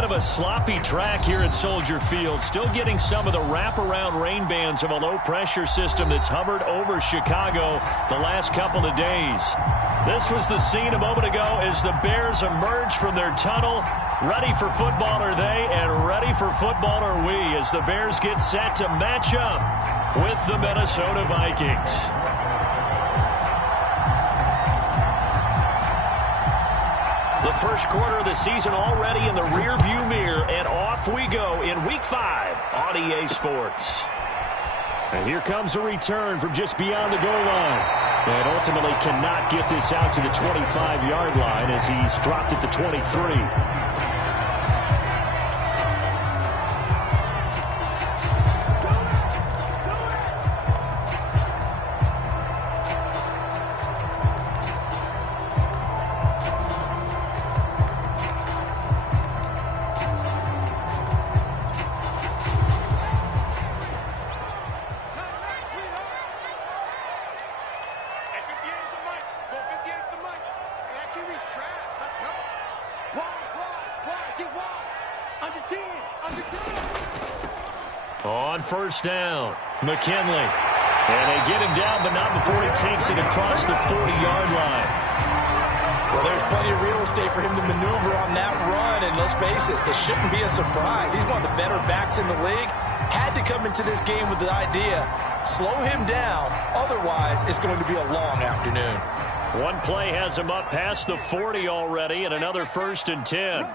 bit of a sloppy track here at Soldier Field. Still getting some of the wraparound rain bands of a low-pressure system that's hovered over Chicago the last couple of days. This was the scene a moment ago as the Bears emerge from their tunnel. Ready for football are they, and ready for football are we, as the Bears get set to match up with the Minnesota Vikings. The first quarter of the season already in the rearview mirror, and off we go in Week 5 on EA Sports. And here comes a return from just beyond the goal line. And ultimately cannot get this out to the 25-yard line as he's dropped at the 23. On first down, McKinley. And they get him down, but not before he takes it across the 40-yard line. Well, there's plenty of real estate for him to maneuver on that run, and let's face it shouldn't be a surprise. He's one of the better backs in the league. Had to come into this game with the idea, slow him down, otherwise it's going to be a long afternoon. One play has him up past the 40 already, and another 1st and 10.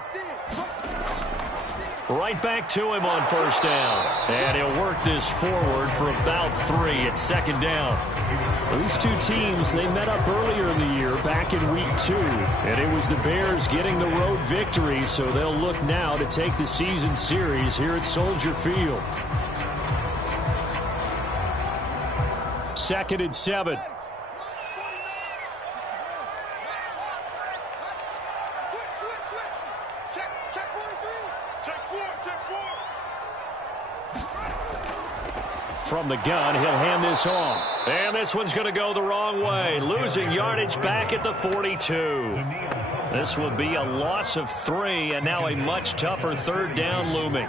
Right back to him on first down. And he'll work this forward for about 3 at 2nd down. These two teams, they met up earlier in the year back in Week 2. And it was the Bears getting the road victory, so they'll look now to take the season series here at Soldier Field. 2nd and 7. From the gun, he'll hand this off. And this one's going to go the wrong way. Losing yardage back at the 42. This will be a loss of 3, and now a much tougher 3rd down looming.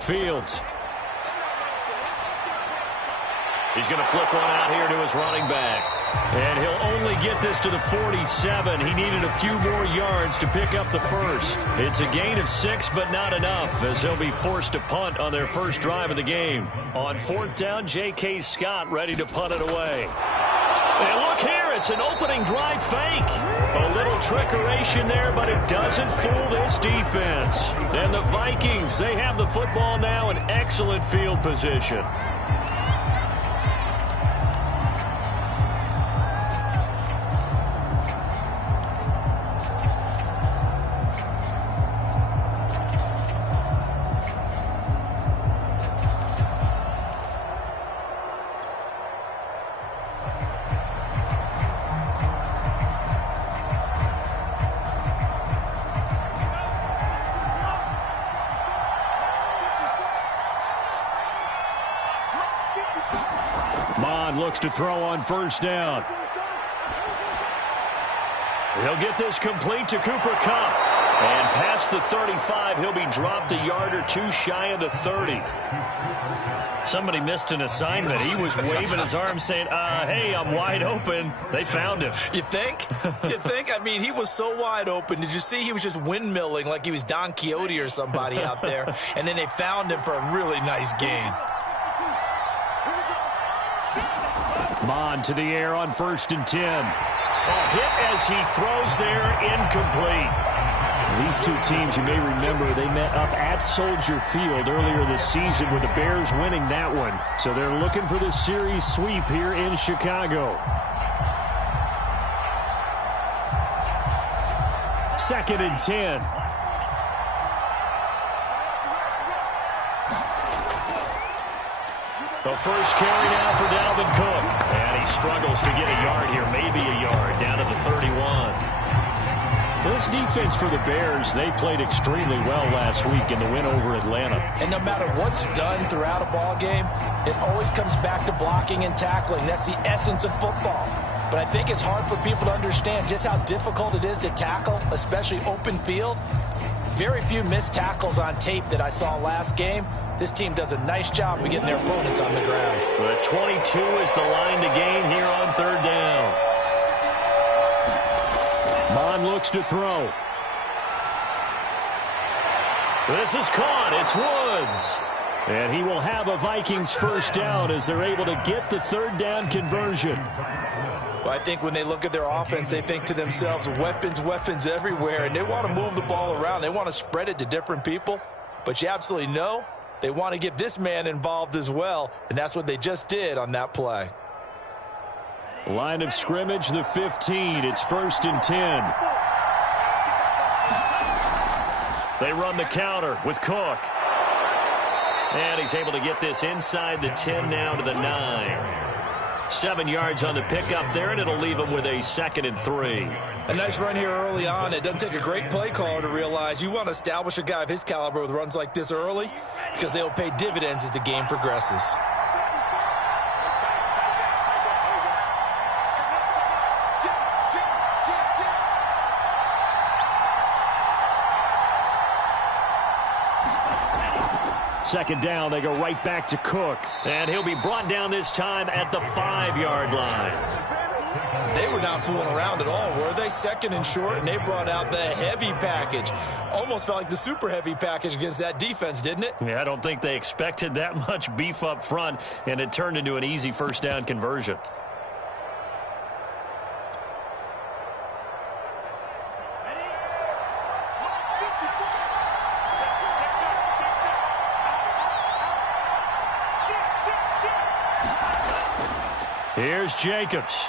Fields. He's going to flip one out here to his running back. And he'll only get this to the 47. He needed a few more yards to pick up the first. It's a gain of 6, but not enough, as he'll be forced to punt on their first drive of the game. On 4th down, J.K. Scott ready to punt it away. And look here, it's an opening drive fake. A little trickeration there, but it doesn't fool this defense. And the Vikings, they have the football now in excellent field position. Looks to throw on first down. He'll get this complete to Cooper Kupp. And past the 35, he'll be dropped a yard or 2 shy of the 30. Somebody missed an assignment. He was waving his arm saying, hey, I'm wide open. They found him. You think? You think? I mean, he was so wide open. Did you see he was just windmilling like he was Don Quixote or somebody out there? And then they found him for a really nice gain. Mon to the air on 1st and 10. A hit as he throws there, incomplete. These two teams, you may remember, they met up at Soldier Field earlier this season with the Bears winning that one. So they're looking for the series sweep here in Chicago. 2nd and 10. The first carry now for Dalvin Cook. And he struggles to get a yard here, maybe a yard, down to the 31. This defense for the Bears, they played extremely well last week in the win over Atlanta. And no matter what's done throughout a ball game, it always comes back to blocking and tackling. That's the essence of football. But I think it's hard for people to understand just how difficult it is to tackle, especially open field. Very few missed tackles on tape that I saw last game. This team does a nice job of getting their opponents on the ground. But 22 is the line to gain here on third down. Bond looks to throw. This is caught. It's Woods. And he will have a Vikings first down as they're able to get the third down conversion. Well, I think when they look at their offense, they think to themselves, weapons, weapons everywhere, and they want to move the ball around. They want to spread it to different people. But you absolutely know they want to get this man involved as well, and that's what they just did on that play. Line of scrimmage, the 15. It's 1st and 10. They run the counter with Cook. And he's able to get this inside the 10 now to the 9. 7 yards on the pickup there, and it'll leave him with a 2nd and 3. A nice run here early on. It doesn't take a great play caller to realize you want to establish a guy of his caliber with runs like this early because they'll pay dividends as the game progresses. Second down, they go right back to Cook. And he'll be brought down this time at the 5-yard line. They were not fooling around at all, were they? 2nd and short, and they brought out the heavy package. Almost felt like the super heavy package against that defense, didn't it? Yeah, I don't think they expected that much beef up front, and it turned into an easy first down conversion. Here's Jacobs.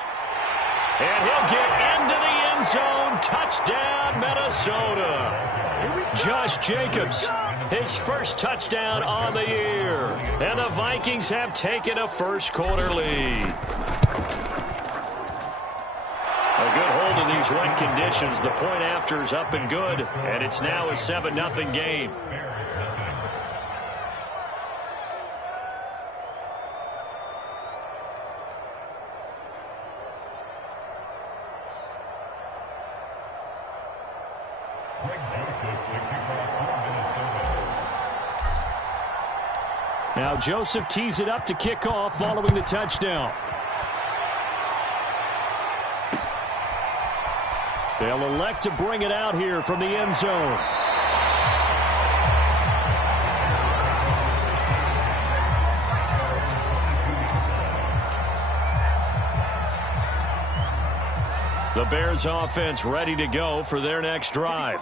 And he'll get into the end zone. Touchdown, Minnesota. Josh Jacobs, his first touchdown on the year. And the Vikings have taken a first-quarter lead. A good hold in these wet conditions. The point after is up and good. And it's now a 7-0 game. Now Joseph tees it up to kick off following the touchdown. They'll elect to bring it out here from the end zone. The Bears offense ready to go for their next drive.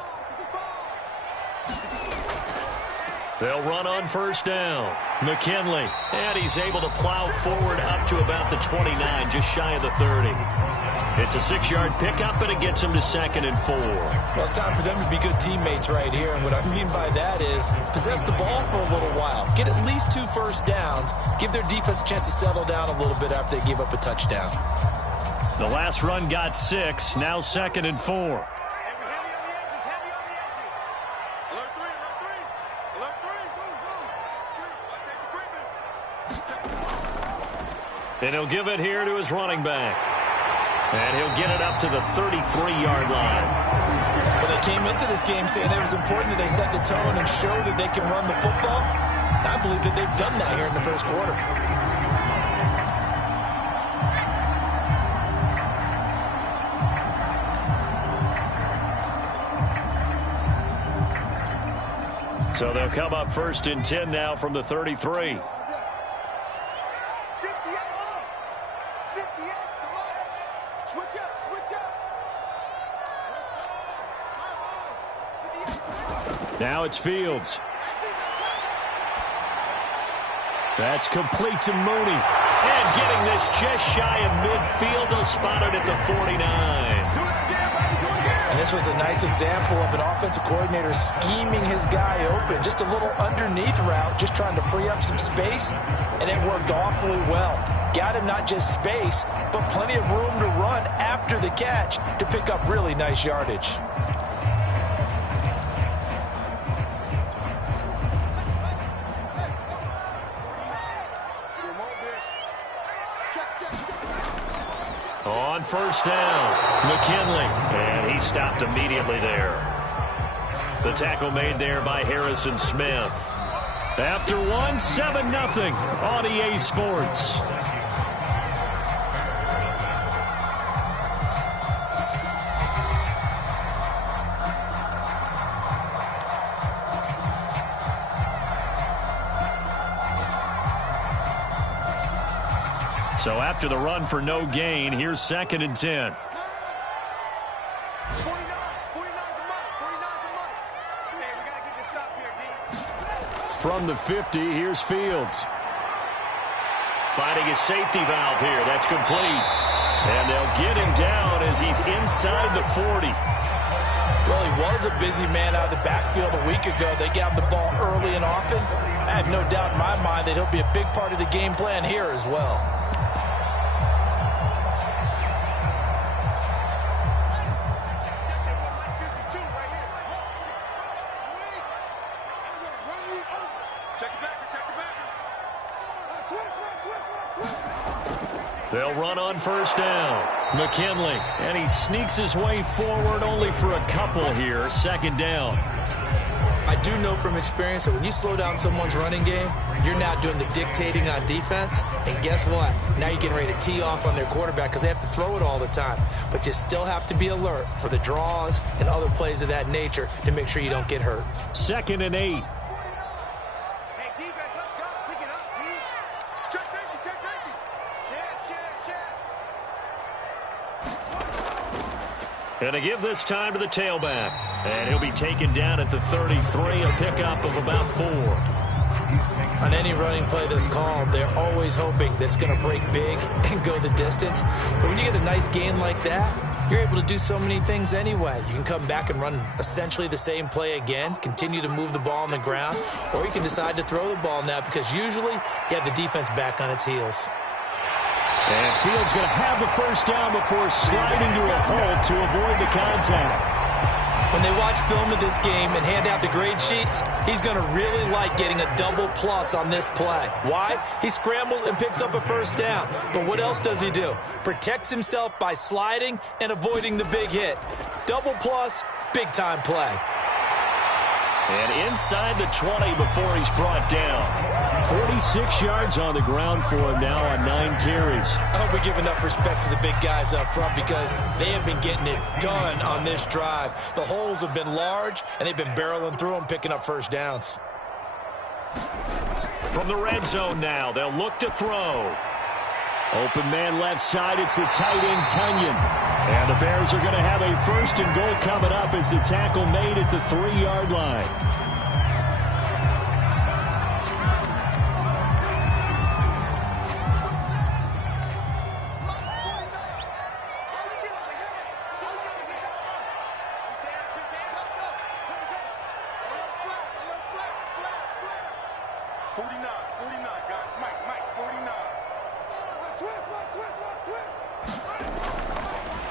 They'll run on first down. McKinley. And he's able to plow forward up to about the 29, just shy of the 30. It's a 6-yard pickup, and it gets him to 2nd and 4. Well, it's time for them to be good teammates right here. And what I mean by that is possess the ball for a little while. Get at least 2 first downs. Give their defense a chance to settle down a little bit after they give up a touchdown. The last run got 6. Now 2nd and 4. And he'll give it here to his running back. And he'll get it up to the 33-yard line. Well, they came into this game saying it was important that they set the tone and show that they can run the football. And I believe that they've done that here in the first quarter. So they'll come up 1st and 10 now from the 33. Now it's Fields. That's complete to Mooney. And getting this just shy of midfield. They'll spot it at the 49. And this was a nice example of an offensive coordinator scheming his guy open. Just a little underneath route, just trying to free up some space. And it worked awfully well. Got him not just space, but plenty of room to run after the catch to pick up really nice yardage. on first down. McKinley, and he stopped immediately there. The tackle made there by Harrison Smith. After 7-0 on EA Sports. So after the run for no gain, here's 2nd and 10. From the 50, here's Fields. Finding his safety valve here. That's complete. And they'll get him down as he's inside the 40. Well, he was a busy man out of the backfield a week ago. They got him the ball early and often. I have no doubt in my mind that he'll be a big part of the game plan here as well. They'll run on first down. McKinley, and he sneaks his way forward only for a couple here. 2nd down. I do know from experience that when you slow down someone's running game, you're now doing the dictating on defense. And guess what? Now you're getting ready to tee off on their quarterback because they have to throw it all the time. But you still have to be alert for the draws and other plays of that nature to make sure you don't get hurt. 2nd and 8. And to give this time to the tailback. And he'll be taken down at the 33, a pickup of about 4. On any running play that's called, they're always hoping that it's going to break big and go the distance. But when you get a nice gain like that, you're able to do so many things anyway. You can come back and run essentially the same play again, continue to move the ball on the ground, or you can decide to throw the ball now because usually you have the defense back on its heels. And Fields going to have the first down before sliding to a hole to avoid the contact. When they watch film of this game and hand out the grade sheets, he's going to really like getting a double plus on this play. Why? He scrambles and picks up a first down. But what else does he do? Protects himself by sliding and avoiding the big hit. Double plus, big time play. And inside the 20 before he's brought down. 46 yards on the ground for him now on 9 carries. I hope we give enough respect to the big guys up front because they have been getting it done on this drive. The holes have been large, and they've been barreling through them, picking up first downs. From the red zone now, they'll look to throw. Open man left side, it's the tight end, Tunyon. And the Bears are going to have a 1st and goal coming up as the tackle made at the 3-yard line.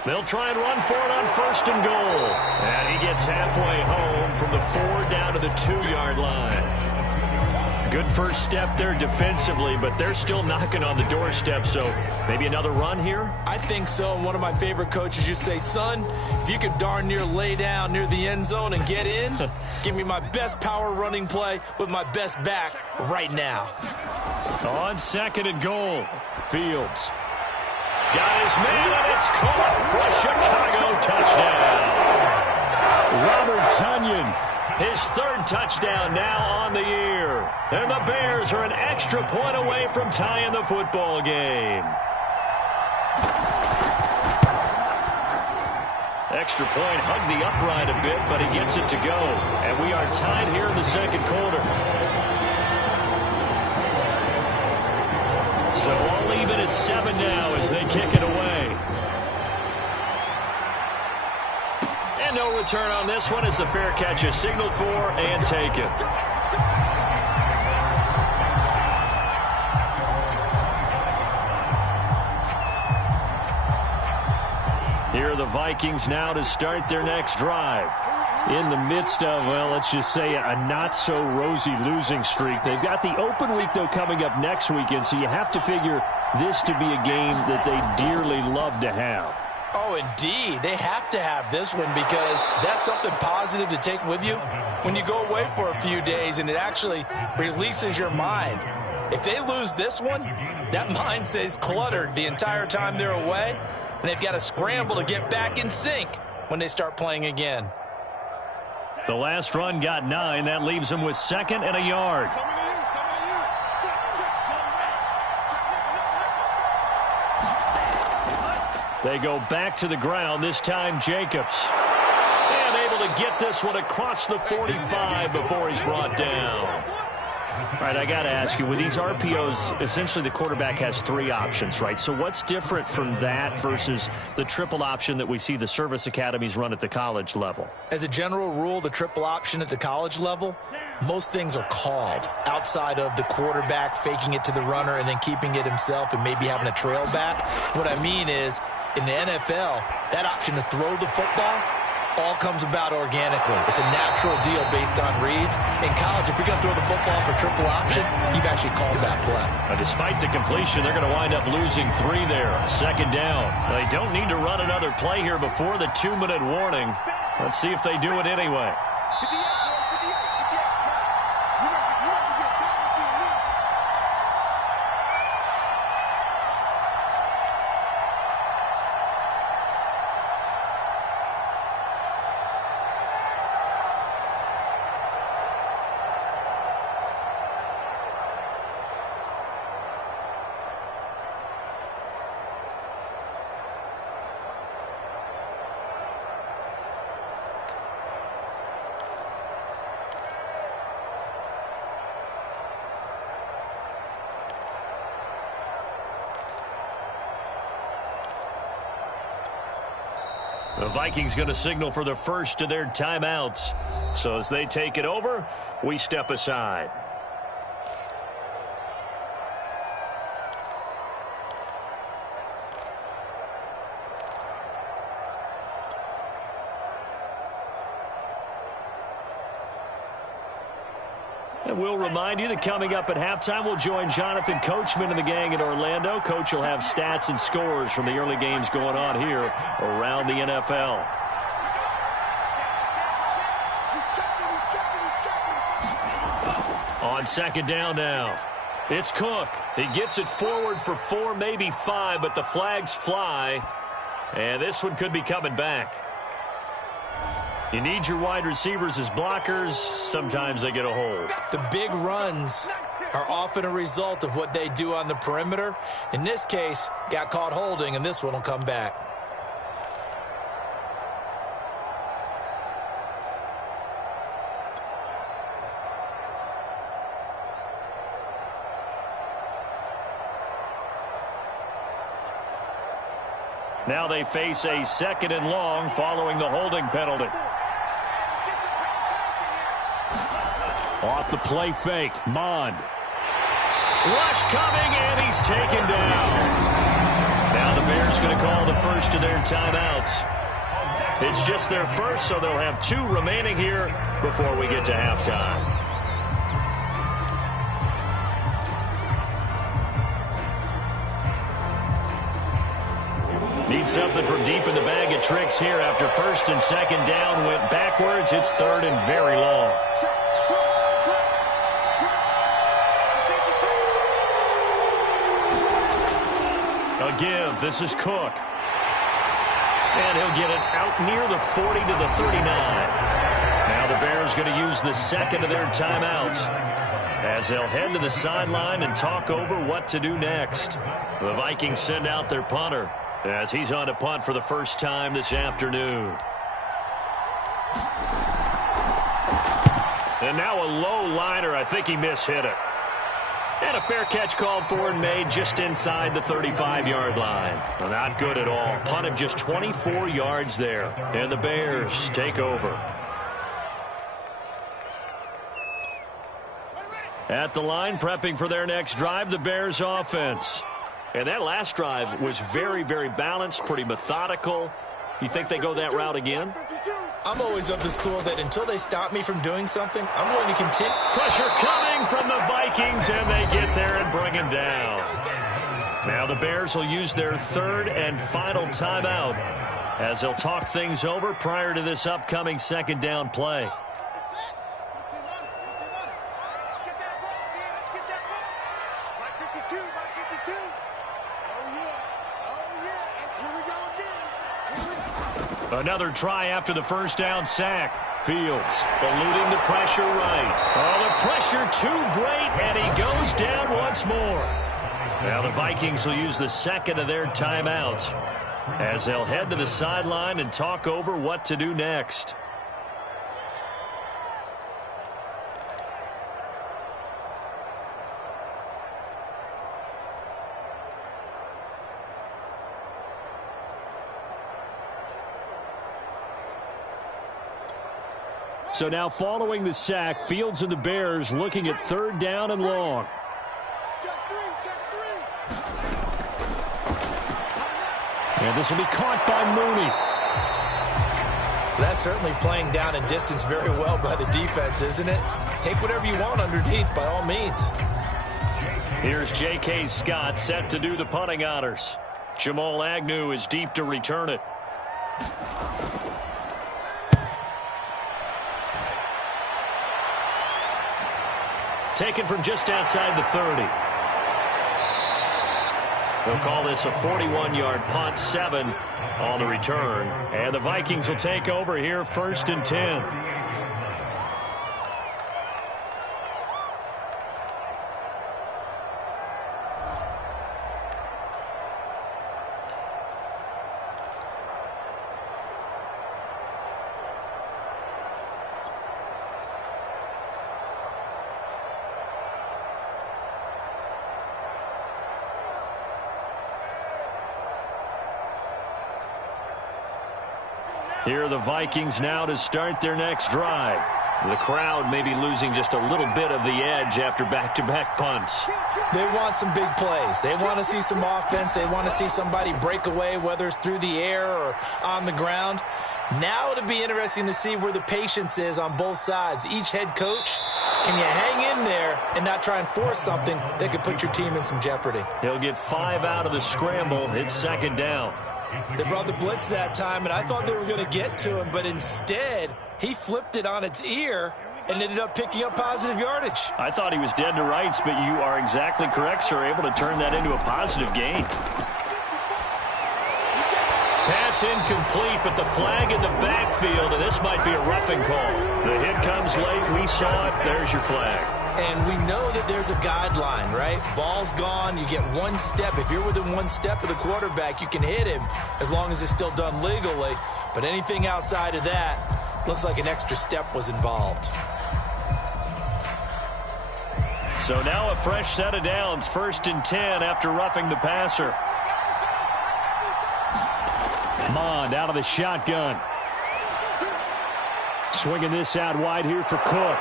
They'll try and run for it on 1st and goal. And he gets halfway home from the 4 down to the 2-yard line. Good first step there defensively, but they're still knocking on the doorstep, so maybe another run here? I think so. And one of my favorite coaches used to say, son, if you could darn near lay down near the end zone and get in, give me my best power running play with my best back right now. On 2nd and goal, Fields. Got his man, and it's caught for a Chicago touchdown. Robert Tunyon, his 3rd touchdown now on the year. And the Bears are an extra point away from tying the football game. Extra point hugged the upright a bit, but he gets it to go. And we are tied here in the 2nd quarter. So all even at 7 now as they kick it away. And no return on this one as the fair catch is signaled for and taken. Here are the Vikings now to start their next drive. in the midst of, well, let's just say a not-so-rosy losing streak. They've got the open week, though, coming up next weekend, so you have to figure this to be a game that they dearly love to have. Oh, indeed. They have to have this one because that's something positive to take with you when you go away for a few days, and it actually releases your mind. If they lose this one, that mind stays cluttered the entire time they're away, and they've got to scramble to get back in sync when they start playing again. The last run got 9. That leaves them with 2nd and a yard. They go back to the ground, this time Jacobs. And able to get this one across the 45 before he's brought down. All right, I got to ask you, with these RPOs, essentially the quarterback has 3 options, right? So what's different from that versus the triple option that we see the service academies run at the college level? As a general rule, the triple option at the college level, most things are called outside of the quarterback faking it to the runner and then keeping it himself and maybe having a trail back. What I mean is, in the NFL, that option to throw the football all comes about organically. It's a natural deal based on reads. In college, if you're going to throw the football for triple option, you've actually called that play. Despite the completion, they're going to wind up losing 3 there. 2nd down. They don't need to run another play here before the 2-minute warning. Let's see if they do it anyway. The Vikings going to signal for the first of their timeouts. So as they take it over, we step aside. And we'll remind you that coming up at halftime, we'll join Jonathan Coachman and the gang in Orlando. Coach will have stats and scores from the early games going on here around the NFL. On 2nd down now, it's Cook. He gets it forward for 4, maybe 5, but the flags fly. And this one could be coming back. You need your wide receivers as blockers. Sometimes they get a hold. The big runs are often a result of what they do on the perimeter. In this case, got caught holding, and this one will come back. Now they face a 2nd and long following the holding penalty. Off the play fake, Mond. Rush coming, and he's taken down. Now the Bears going to call the first of their timeouts. It's just their first, so they'll have 2 remaining here before we get to halftime. Need something from deep in the bag of tricks here after 1st and 2nd down went backwards. It's 3rd and very long. A give. This is Cook. And he'll get it out near the 40 to the 39. Now the Bears going to use the 2nd of their timeouts as they'll head to the sideline and talk over what to do next. The Vikings send out their punter as he's on to punt for the first time this afternoon. And now a low liner. I think he mishit it. And a fair catch called for and made just inside the 35-yard line. Well, not good at all. Punt of just 24 yards there. And the Bears take over. At the line, prepping for their next drive, the Bears offense. And that last drive was very, very balanced, pretty methodical. You think they go that route again? I'm always of the school that until they stop me from doing something, I'm going to continue. Pressure coming from the Vikings, and they get there and bring him down. Now the Bears will use their third and final timeout as they'll talk things over prior to this upcoming second down play. Another try after the first down sack. Fields eluding the pressure right. Oh, the pressure too great, and he goes down once more. Now the Vikings will use the second of their timeouts as they'll head to the sideline and talk over what to do next. So now following the sack, Fields and the Bears looking at third down and long. And this will be caught by Mooney. That's certainly playing down and distance very well by the defense, isn't it? Take whatever you want underneath by all means. Here's J.K. Scott set to do the punting honors. Jamal Agnew is deep to return it. Taken from just outside the 30. They'll call this a 41-yard punt, 7 on the return. And the Vikings will take over here, 1st and 10. Here are the Vikings now to start their next drive. The crowd may be losing just a little bit of the edge after back-to-back punts. They want some big plays. They want to see some offense. They want to see somebody break away, whether it's through the air or on the ground. Now it'll be interesting to see where the patience is on both sides. Each head coach, can you hang in there and not try and force something that could put your team in some jeopardy? He'll get 5 out of the scramble. It's second down. They brought the blitz that time, and I thought they were going to get to him, but instead, he flipped it on its ear and ended up picking up positive yardage. I thought he was dead to rights, but you are exactly correct, sir, able to turn that into a positive gain. Pass incomplete, but the flag in the backfield, and this might be a roughing call. The hit comes late. We saw it. There's your flag. And we know that there's a guideline, right? Ball's gone. You get one step. If you're within one step of the quarterback, you can hit him as long as it's still done legally. But anything outside of that, looks like an extra step was involved. So now a fresh set of downs. 1st and 10 after roughing the passer. Mond out of the shotgun. Swinging this out wide here for Cook.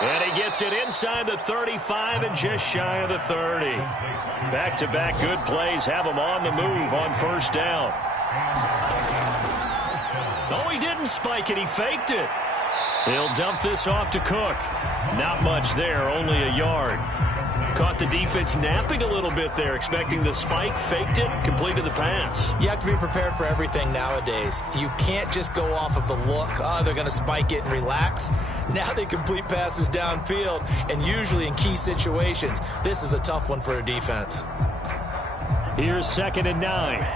And he gets it inside the 35 and just shy of the 30. Back-to-back good plays have him on the move on 1st down. No, he didn't spike it. He faked it. He'll dump this off to Cook. Not much there, only a yard. Caught the defense napping a little bit there, expecting the spike, faked it, completed the pass. You have to be prepared for everything nowadays. You can't just go off of the look, oh, they're going to spike it and relax. Now they complete passes downfield, and usually in key situations, this is a tough one for a defense. Here's 2nd and 9.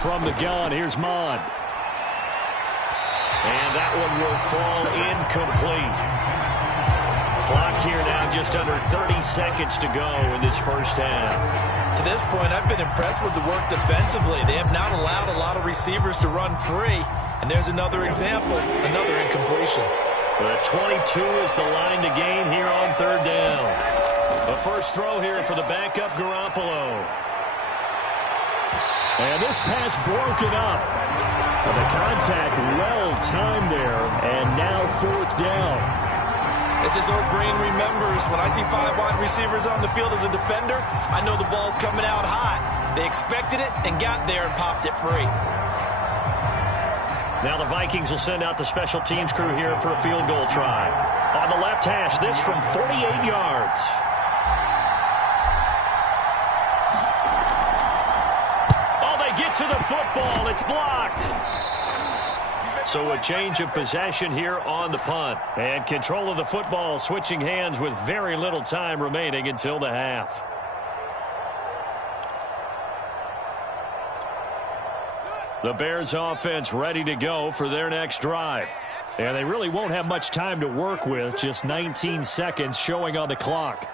From the gun, here's Mond. And that one will fall incomplete. Clock here now just under 30 seconds to go in this first half. To this point, I've been impressed with the work defensively. They have not allowed a lot of receivers to run free. And there's another example, another incompletion. The 22 is the line to gain here on 3rd down. The first throw here for the backup Garoppolo. And this pass broken up. The contact well timed there, and now 4th down. As his old brain remembers, when I see 5 wide receivers on the field as a defender, I know the ball's coming out hot. They expected it and got there and popped it free. Now the Vikings will send out the special teams crew here for a field goal try. On the left hash, this from 48 yards. Oh, they get to the football. It's blocked. So a change of possession here on the punt. And control of the football switching hands with very little time remaining until the half. The Bears offense ready to go for their next drive. And they really won't have much time to work with, just 19 seconds showing on the clock.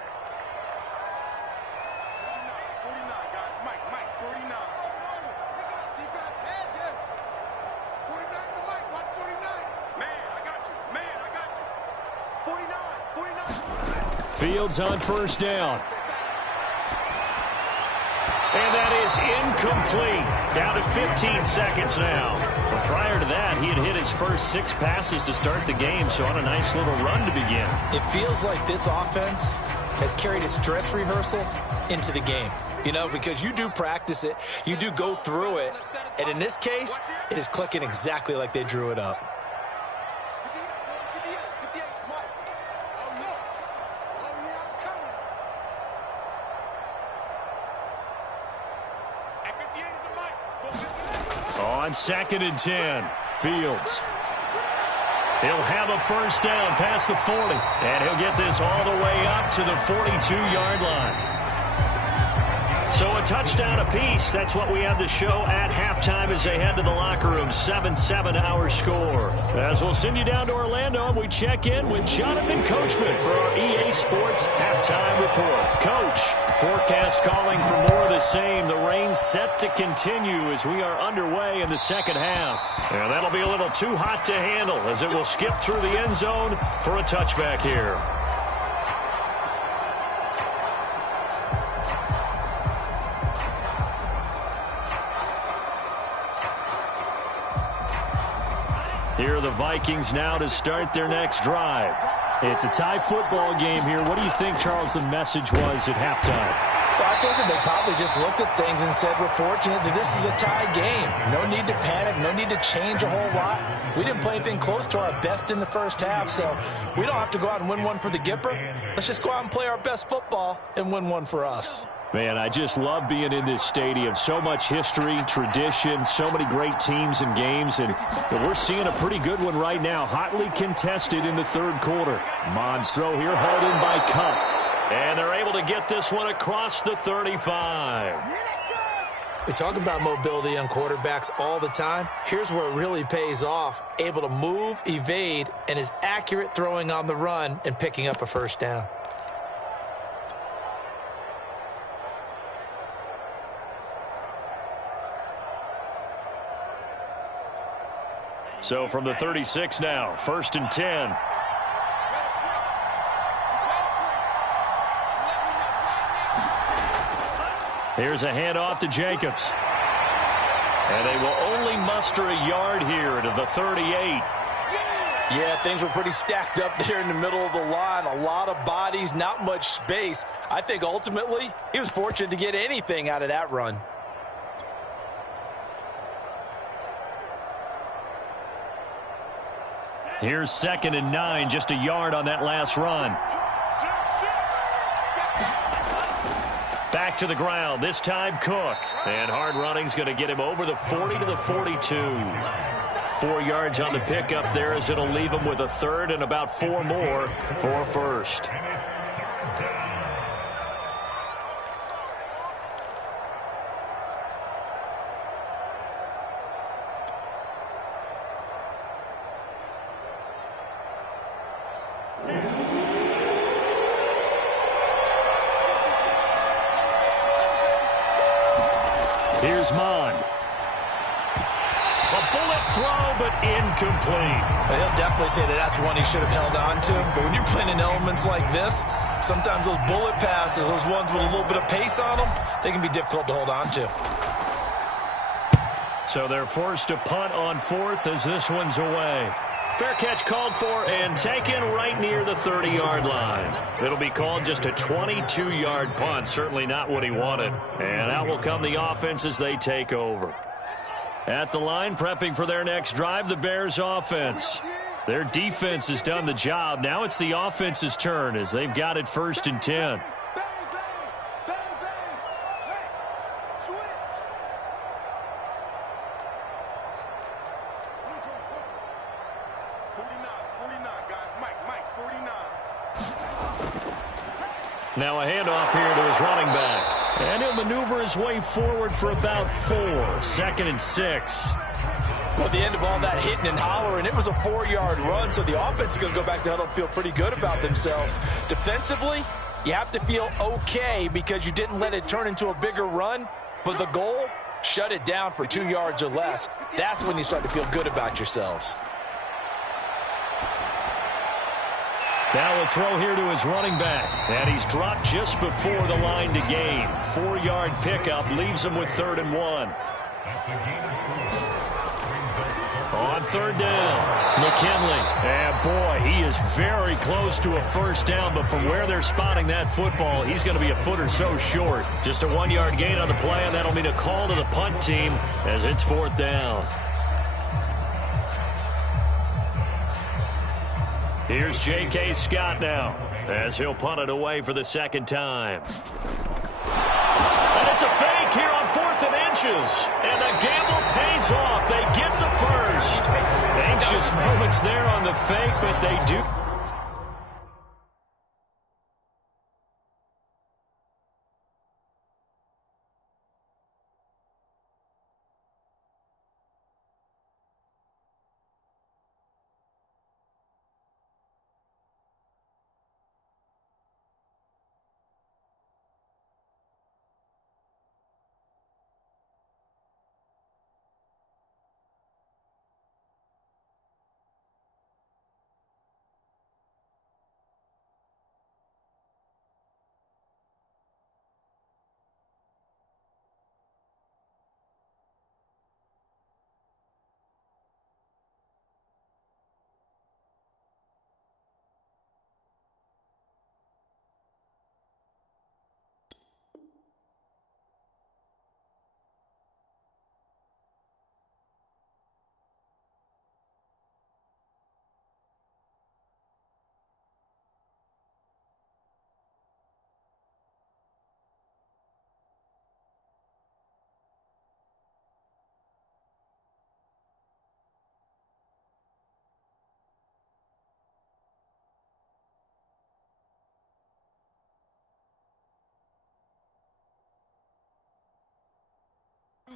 Fields on first down. And that is incomplete. Down to 15 seconds now. But prior to that, he had hit his first 6 passes to start the game, so on a nice little run to begin. It feels like this offense has carried its dress rehearsal into the game. You know, because you do practice it, you do go through it, and in this case, it is clicking exactly like they drew it up. On 2nd and 10, Fields. He'll have a first down past the 40, and he'll get this all the way up to the 42-yard line. So a touchdown apiece. That's what we have to show at halftime as they head to the locker room. 7-7 our score. As we'll send you down to Orlando, and we check in with Jonathan Coachman for our EA Sports Halftime Report. Coach, forecast calling for more of the same. The rain set to continue as we are underway in the second half. And that'll be a little too hot to handle as it will skip through the end zone for a touchback here. Here are the Vikings now to start their next drive. It's a tie football game here. What do you think, Charles, the message was at halftime? Well, I think that they probably just looked at things and said, we're fortunate that this is a tie game. No need to panic. No need to change a whole lot. We didn't play anything close to our best in the first half, so we don't have to go out and win one for the Gipper. Let's just go out and play our best football and win one for us. Man, I just love being in this stadium. So much history, tradition, so many great teams and games, and we're seeing a pretty good one right now. Hotly contested in the third quarter. Mond's throw here, hauled in by Cup. And they're able to get this one across the 35. We talk about mobility on quarterbacks all the time. Here's where it really pays off. Able to move, evade, and is accurate throwing on the run and picking up a first down. So from the 36 now, 1st and 10. Here's a handoff to Jacobs. And they will only muster a yard here to the 38. Yeah, things were pretty stacked up there in the middle of the line. A lot of bodies, not much space. I think ultimately he was fortunate to get anything out of that run. Here's 2nd and 9, just a yard on that last run. Back to the ground, this time Cook. And hard running's going to get him over the 40 to the 42. 4 yards on the pickup there as it'll leave him with a third and about 4 more for a first. Here's Mon. A bullet throw, but incomplete. He'll definitely say that that's one he should have held on to. But when you're playing in elements like this, sometimes those bullet passes, those ones with a little bit of pace on them, they can be difficult to hold on to. So they're forced to punt on 4th as this one's away. Fair catch called for and taken right near the 30-yard line. It'll be called just a 22-yard punt. Certainly not what he wanted. And out will come the offense as they take over. At the line, prepping for their next drive, the Bears offense. Their defense has done the job. Now it's the offense's turn as they've got it 1st and 10. Now a handoff here to his running back. And he'll maneuver his way forward for about 4. 2nd and 6. Well, at the end of all that hitting and hollering, it was a 4-yard run, so the offense is going to go back to huddle and feel pretty good about themselves. Defensively, you have to feel okay because you didn't let it turn into a bigger run, but the goal, shut it down for 2 yards or less. That's when you start to feel good about yourselves. Now a throw here to his running back. And he's dropped just before the line to gain. 4-yard pickup leaves him with 3rd and 1. On 3rd down, McKinley. And boy, he is very close to a 1st down, but from where they're spotting that football, he's going to be a foot or so short. Just a 1-yard gain on the play, and that'll mean a call to the punt team as it's 4th down. Here's J.K. Scott now as he'll punt it away for the 2nd time. And it's a fake here on 4th and inches. And the gamble pays off. They get the 1st. Anxious moments there on the fake, but they do.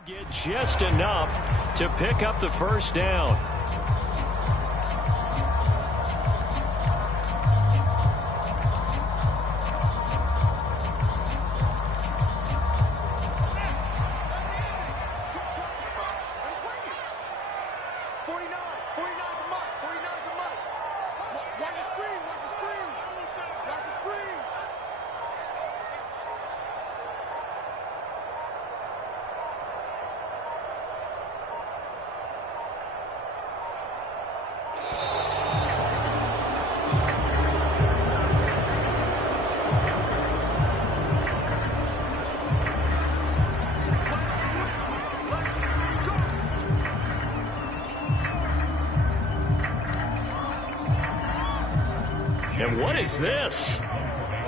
Get just enough to pick up the 1st down. And what is this?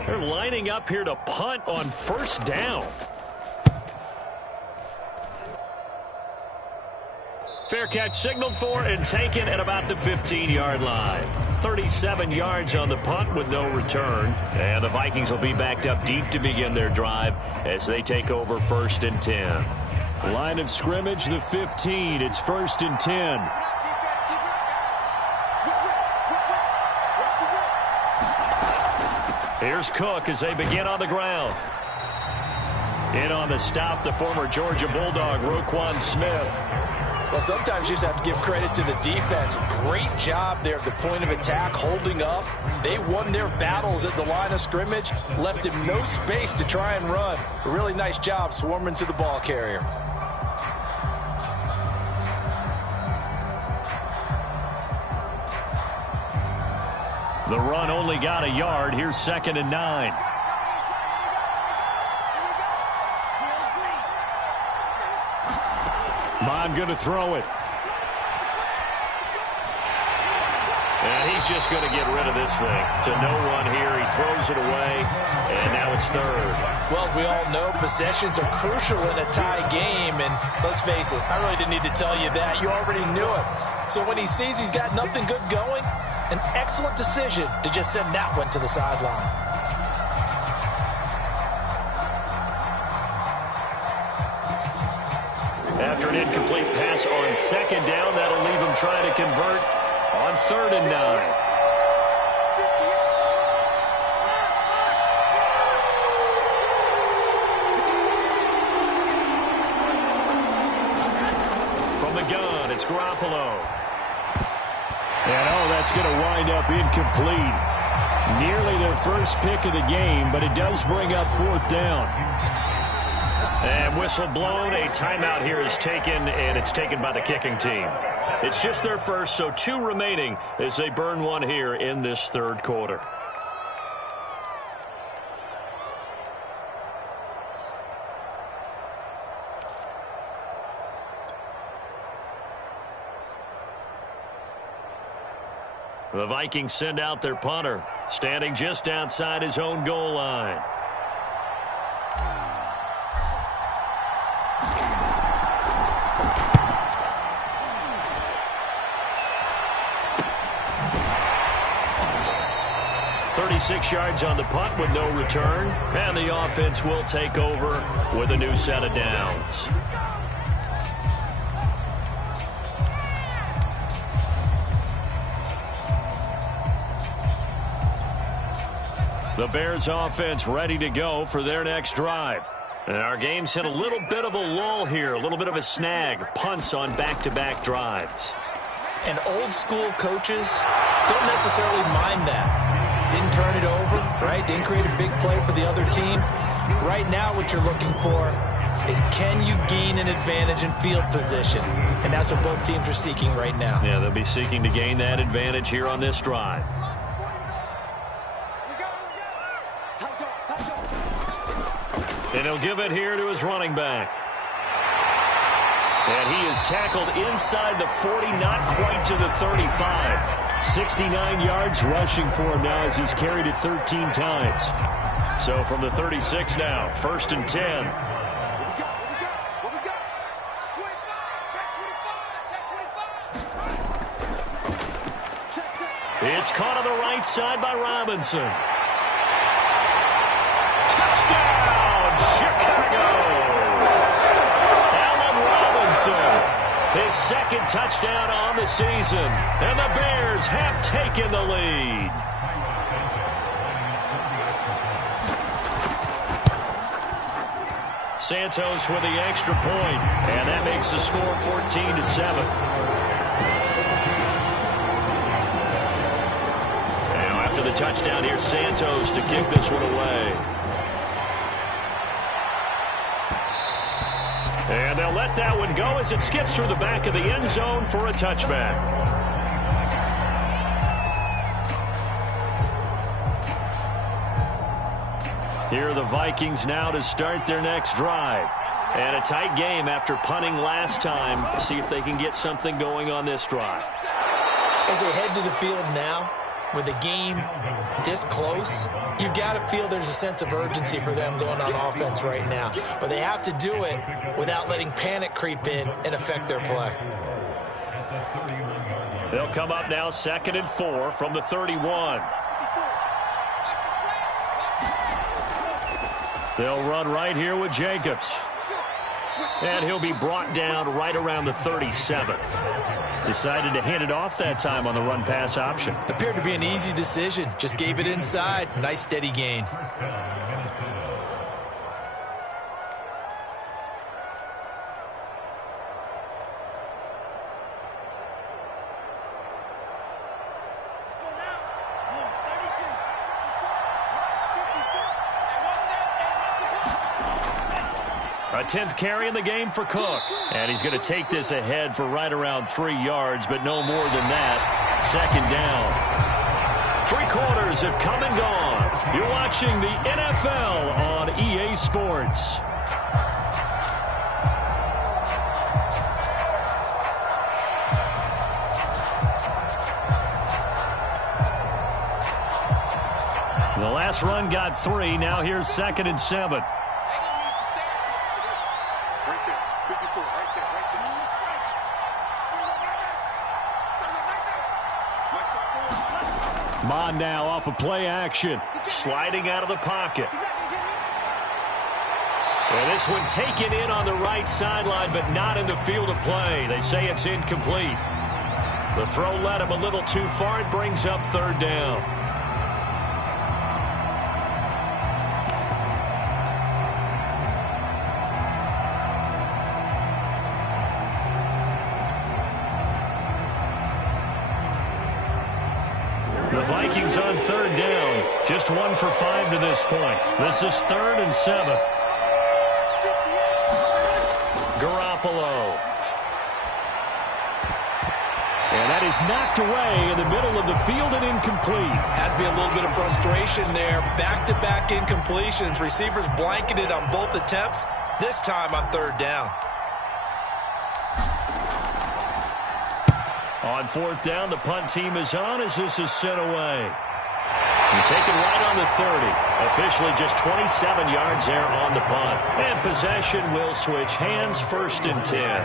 They're lining up here to punt on 1st down. Fair catch signaled for and taken at about the 15-yard line. 37 yards on the punt with no return. And the Vikings will be backed up deep to begin their drive as they take over 1st and 10. Line of scrimmage, the 15. It's 1st and 10. Here's Cook as they begin on the ground. In on the stop, the former Georgia Bulldog, Roquan Smith. Well, sometimes you just have to give credit to the defense. Great job there at the point of attack, holding up. They won their battles at the line of scrimmage, left him no space to try and run. A really nice job swarming to the ball carrier. The run only got a yard. Here's 2nd and 9. Bond going to throw it. And he's just going to get rid of this thing. To no one here. He throws it away. And now it's 3rd. Well, we all know possessions are crucial in a tie game. And let's face it, I really didn't need to tell you that. You already knew it. So when he sees he's got nothing good going, an excellent decision to just send that one to the sideline. After an incomplete pass on 2nd down, that'll leave him trying to convert on 3rd and 9. From the gun, it's Garoppolo. And, that's going to wind up incomplete. Nearly their first pick of the game, but it does bring up 4th down. And whistle blown. A timeout here is taken, and it's taken by the kicking team. It's just their first, so 2 remaining as they burn one here in this 3rd quarter. The Vikings send out their punter, standing just outside his own goal line. .36 yards on the punt with no return, and the offense will take over with a new set of downs. The Bears offense ready to go for their next drive. And our game's hit a little bit of a lull here, a little bit of a snag, punts on back-to-back drives. And old school coaches don't necessarily mind that. Didn't turn it over, right? Didn't create a big play for the other team. Right now what you're looking for is, can you gain an advantage in field position? And that's what both teams are seeking right now. Yeah, they'll be seeking to gain that advantage here on this drive. And he'll give it here to his running back. And he is tackled inside the 40, not quite to the 35. 69 yards rushing for him now as he's carried it 13 times. So from the 36 now, 1st and 10. It's caught on the right side by Robinson. Touchdown, Chicago! Allen Robinson, his 2nd touchdown on the season, and the Bears have taken the lead. Santos with the extra point, and that makes the score 14-7. Now after the touchdown, here's Santos to kick this one away. And they'll let that one go as it skips through the back of the end zone for a touchback. Here are the Vikings now to start their next drive. And a tight game after punting last time. See if they can get something going on this drive. As they head to the field now, with the game this close, you've got to feel there's a sense of urgency for them going on offense right now. But they have to do it without letting panic creep in and affect their play. They'll come up now 2nd and 4 from the 31. They'll run right here with Jacobs. And he'll be brought down right around the 37. Decided to hand it off that time on the run-pass option. Appeared to be an easy decision. Just gave it inside. Nice steady gain. A 10th carry in the game for Cook. And he's going to take this ahead for right around 3 yards, but no more than that. 2nd down. Three quarters have come and gone. You're watching the NFL on EA Sports. The last run got 3. Now here's 2nd and 7. Mon now off of play action. Sliding out of the pocket. And this one taken in on the right sideline, but not in the field of play. They say it's incomplete. The throw led him a little too far. It brings up 3rd down. The Vikings on 3rd down. Just 1 for 5 to this point. This is 3rd and 7. Garoppolo. And that is knocked away in the middle of the field and incomplete. Has to be a little bit of frustration there. Back-to-back incompletions. Receivers blanketed on both attempts. This time on 3rd down. On 4th down, the punt team is on as this is sent away. And taken right on the 30. Officially just 27 yards there on the punt. And possession will switch hands, 1st and 10.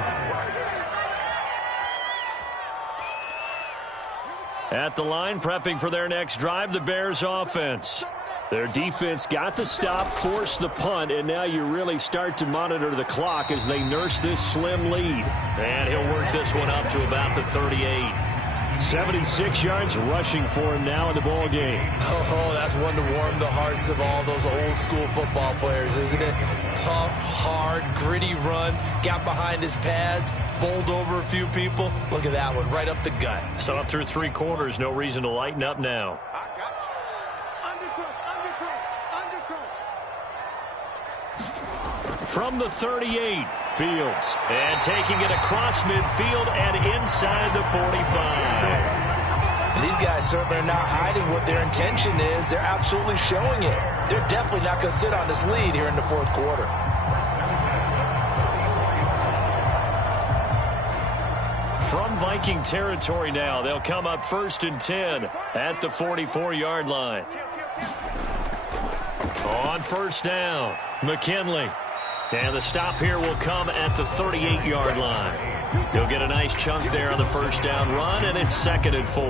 At the line, prepping for their next drive, the Bears offense. Their defense got the stop, forced the punt, and now you really start to monitor the clock as they nurse this slim lead. And he'll work this one up to about the 38. 76 yards rushing for him now in the ball game. Oh, that's one to warm the hearts of all those old school football players, isn't it? Tough, hard, gritty run, got behind his pads, bowled over a few people. Look at that one, right up the gut. So up through 3 quarters, no reason to lighten up now. From the 38, Fields. And taking it across midfield and inside the 45. These guys certainly are not hiding what their intention is. They're absolutely showing it. They're definitely not going to sit on this lead here in the 4th quarter. From Viking territory now, they'll come up 1st and 10 at the 44-yard line. On 1st down, McKinley. And the stop here will come at the 38-yard line. He'll get a nice chunk there on the 1st down run, and it's 2nd and 4.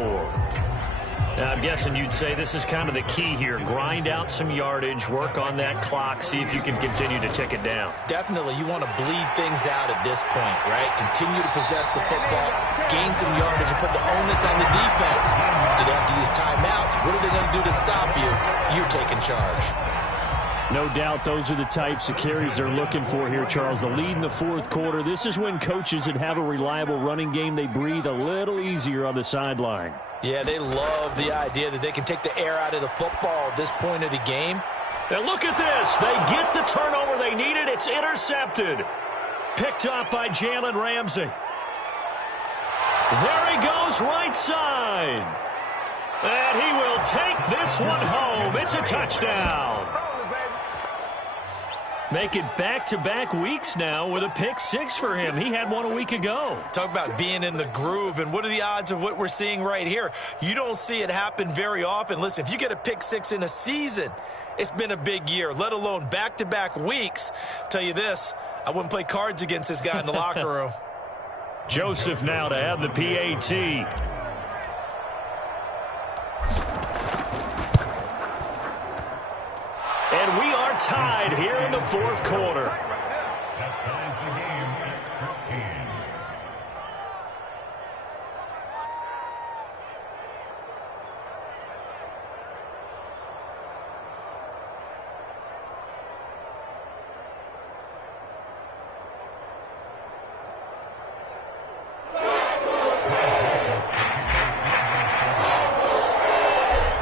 Now, I'm guessing you'd say this is kind of the key here. Grind out some yardage, work on that clock, see if you can continue to tick it down. Definitely, you want to bleed things out at this point, right? Continue to possess the football, gain some yardage, and put the onus on the defense. Do they have to use timeouts? What are they going to do to stop you? You're taking charge. No doubt those are the types of carries they're looking for here, Charles. The lead in the 4th quarter. This is when coaches that have a reliable running game, they breathe a little easier on the sideline. Yeah, they love the idea that they can take the air out of the football at this point of the game. And look at this. They get the turnover they needed. It's intercepted. Picked up by Jalen Ramsey. There he goes, right side. And he will take this one home. It's a touchdown. Make it back-to-back weeks now with a pick-6 for him. He had one a week ago. Talk about being in the groove, and what are the odds of what we're seeing right here? You don't see it happen very often. Listen, if you get a pick-6 in a season, it's been a big year, let alone back-to-back weeks. Tell you this, I wouldn't play cards against this guy in the locker room. Joseph now to have the PAT. And we are tied here in the 4th quarter.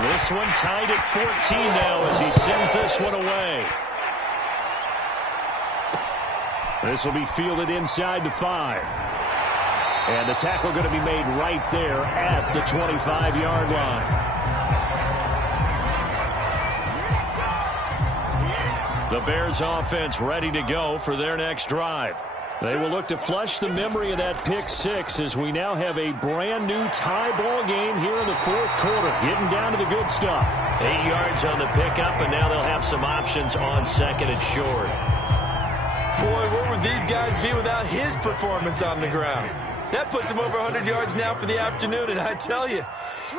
This one tied at 14 now as he sends this one away. This will be fielded inside the 5. And the tackle going to be made right there at the 25-yard line. The Bears offense ready to go for their next drive. They will look to flush the memory of that pick six as we now have a brand new tie ball game here in the fourth quarter. Getting down to the good stuff. 8 yards on the pickup, and now they'll have some options on second and short. Boy, where would these guys be without his performance on the ground? That puts him over 100 yards now for the afternoon, and I tell you,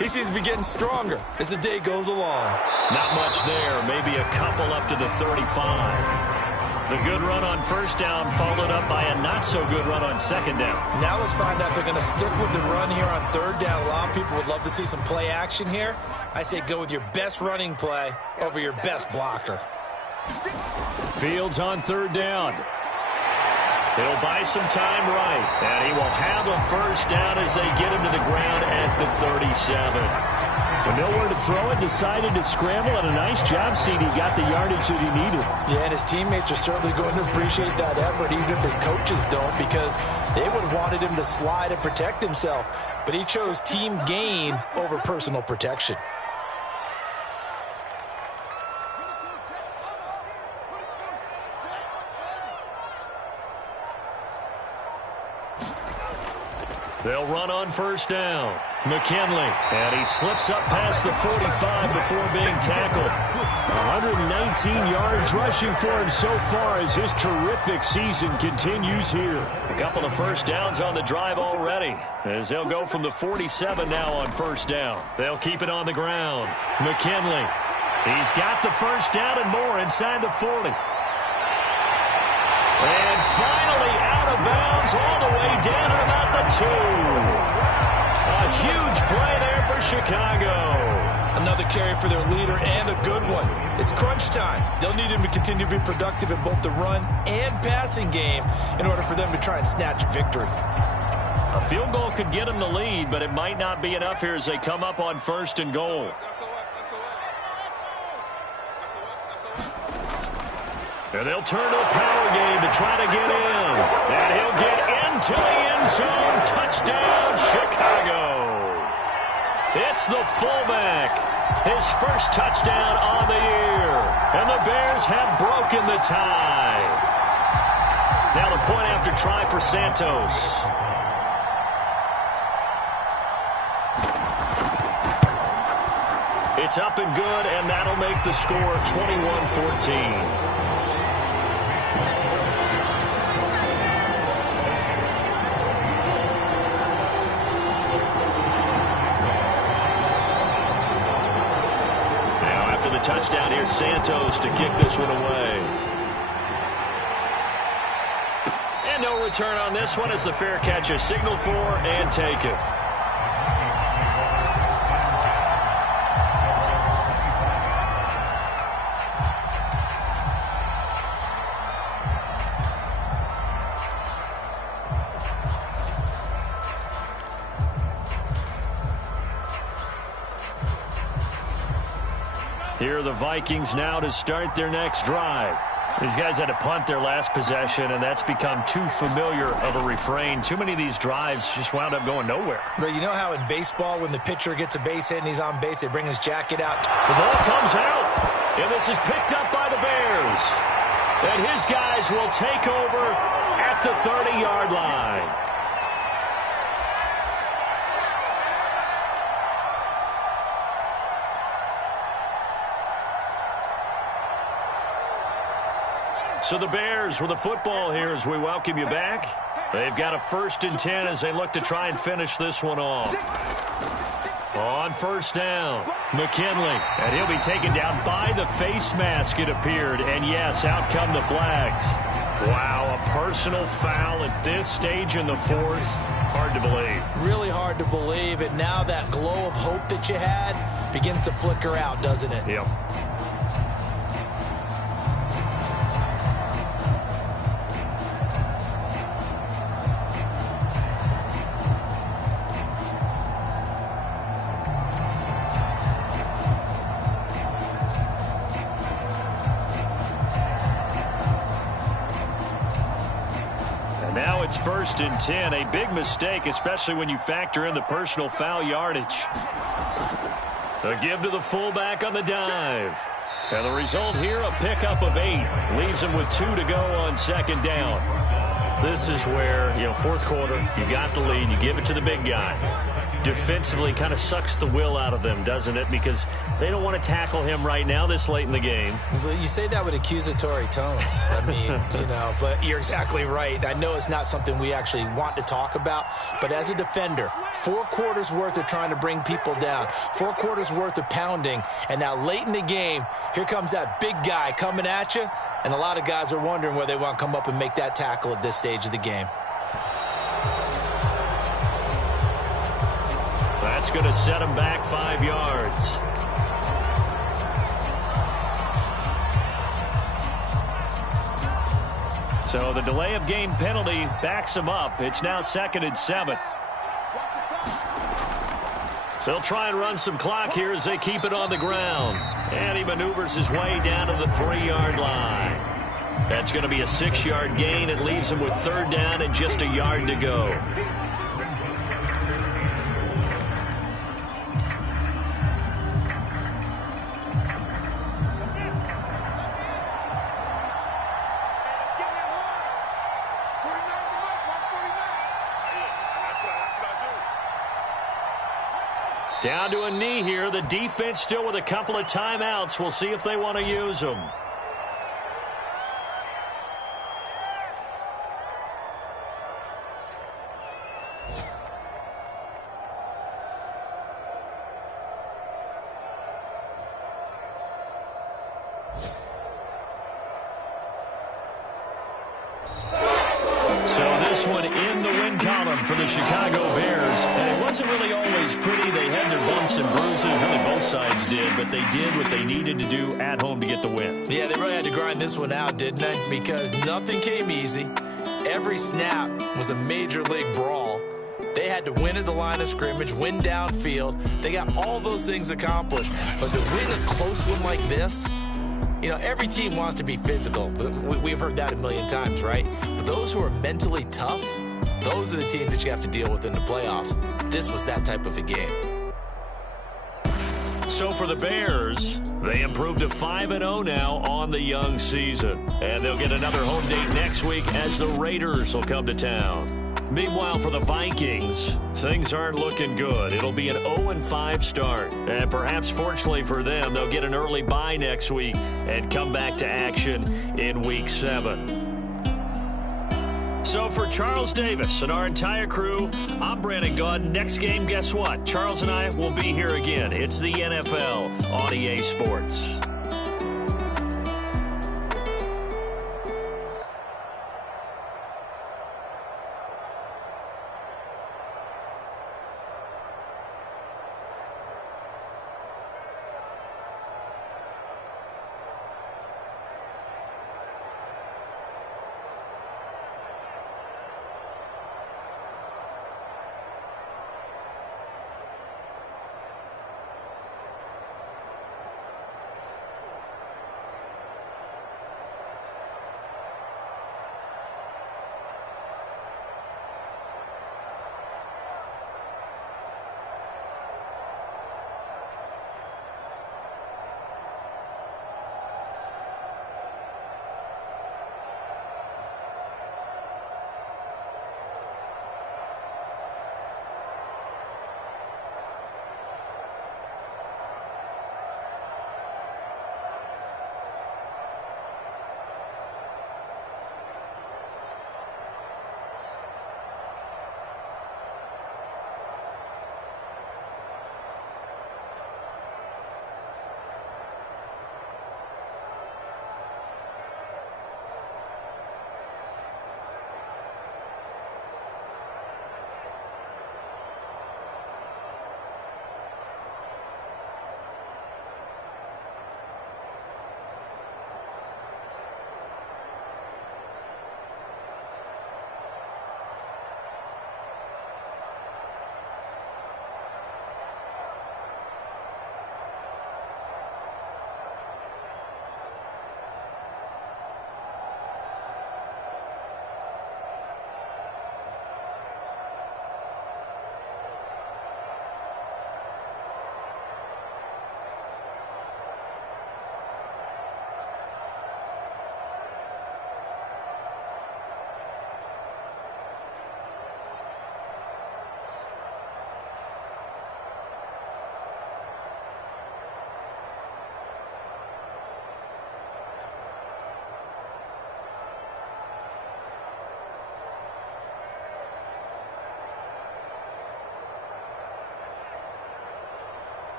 he seems to be getting stronger as the day goes along. Not much there, maybe a couple up to the 35. The good run on first down followed up by a not-so-good run on second down. Now let's find out if they're going to stick with the run here on third down. A lot of people would love to see some play action here. I say go with your best running play over your best blocker. Fields on third down. He'll buy some time right, and he will have a first down as they get him to the ground at the 37. But nowhere to throw it, decided to scramble, and a nice job, CD. Got the yardage that he needed. Yeah, and his teammates are certainly going to appreciate that effort, even if his coaches don't, because they would have wanted him to slide and protect himself. But he chose team gain over personal protection. They'll run on first down. McKinley, and he slips up past the 45 before being tackled. 119 yards rushing for him so far as his terrific season continues here. A couple of first downs on the drive already as they'll go from the 47 now on first down. They'll keep it on the ground. McKinley, he's got the first down and more inside the 40. And finally out of bounds all the way down at about the 2. A huge play there for Chicago. Another carry for their leader and a good one. It's crunch time. They'll need him to continue to be productive in both the run and passing game in order for them to try and snatch a victory. A field goal could get them the lead, but it might not be enough here as they come up on first and goal. And they'll turn to a power game to try to get in. And he'll get into the end zone. Touchdown, Chicago. It's the fullback. His first touchdown on the year. And the Bears have broken the tie. Now the point after try for Santos. It's up and good, and that'll make the score 21-14. Touchdown here, Santos to kick this one away. And no return on this one as the fair catch is signaled for and taken. Here are the Vikings now to start their next drive. These guys had to punt their last possession, and that's become too familiar of a refrain. Too many of these drives just wound up going nowhere. But you know how in baseball, when the pitcher gets a base hit and he's on base, they bring his jacket out. The ball comes out, and this is picked up by the Bears. And his guys will take over at the 30-yard line. So the Bears with the football here as we welcome you back. They've got a 1st and 10 as they look to try and finish this one off. On first down, McKinley, and he'll be taken down by the face mask, it appeared. And yes, out come the flags. Wow, a personal foul at this stage in the fourth. Hard to believe. Really hard to believe. And now that glow of hope that you had begins to flicker out, doesn't it? Yep. Now it's 1st and 10, a big mistake, especially when you factor in the personal foul yardage. A give to the fullback on the dive. And the result here, a pickup of 8. Leaves him with 2 to go on second down. This is where, fourth quarter, you got the lead, you give it to the big guy. Defensively kind of sucks the will out of them, doesn't it? Because they don't want to tackle him right now this late in the game. Well, you say that with accusatory tones. I mean, but you're exactly right. I know it's not something we actually want to talk about, but as a defender, 4 quarters worth of trying to bring people down, 4 quarters worth of pounding, and now late in the game, here comes that big guy coming at you, and a lot of guys are wondering whether they want to come up and make that tackle at this stage of the game. That's going to set him back 5 yards. So the delay of game penalty backs him up. It's now 2nd and 7. They'll try and run some clock here as they keep it on the ground. And he maneuvers his way down to the 3-yard line. That's going to be a 6-yard gain. It leaves him with 3rd down and just a yard to go. Down to a knee here. The defense still with a couple of timeouts. We'll see if they want to use them. One in the win column for the Chicago Bears. And it wasn't really always pretty. They had their bumps and bruises. Really, both sides did. But they did what they needed to do at home to get the win. Yeah, they really had to grind this one out, didn't they? Because nothing came easy. Every snap was a major league brawl. They had to win at the line of scrimmage, win downfield. They got all those things accomplished. But to win a close one like this, every team wants to be physical. We've heard that a million times, right? For those who are mentally tough, those are the teams that you have to deal with in the playoffs. This was that type of a game. So for the Bears, they improved to 5-0 now on the young season. And they'll get another home date next week as the Raiders will come to town. Meanwhile, for the Vikings, things aren't looking good. It'll be an 0-5 start. And perhaps fortunately for them, they'll get an early bye next week and come back to action in Week 7. So for Charles Davis and our entire crew, I'm Brandon Gaudin. Next game, guess what? Charles and I will be here again. It's the NFL on EA Sports.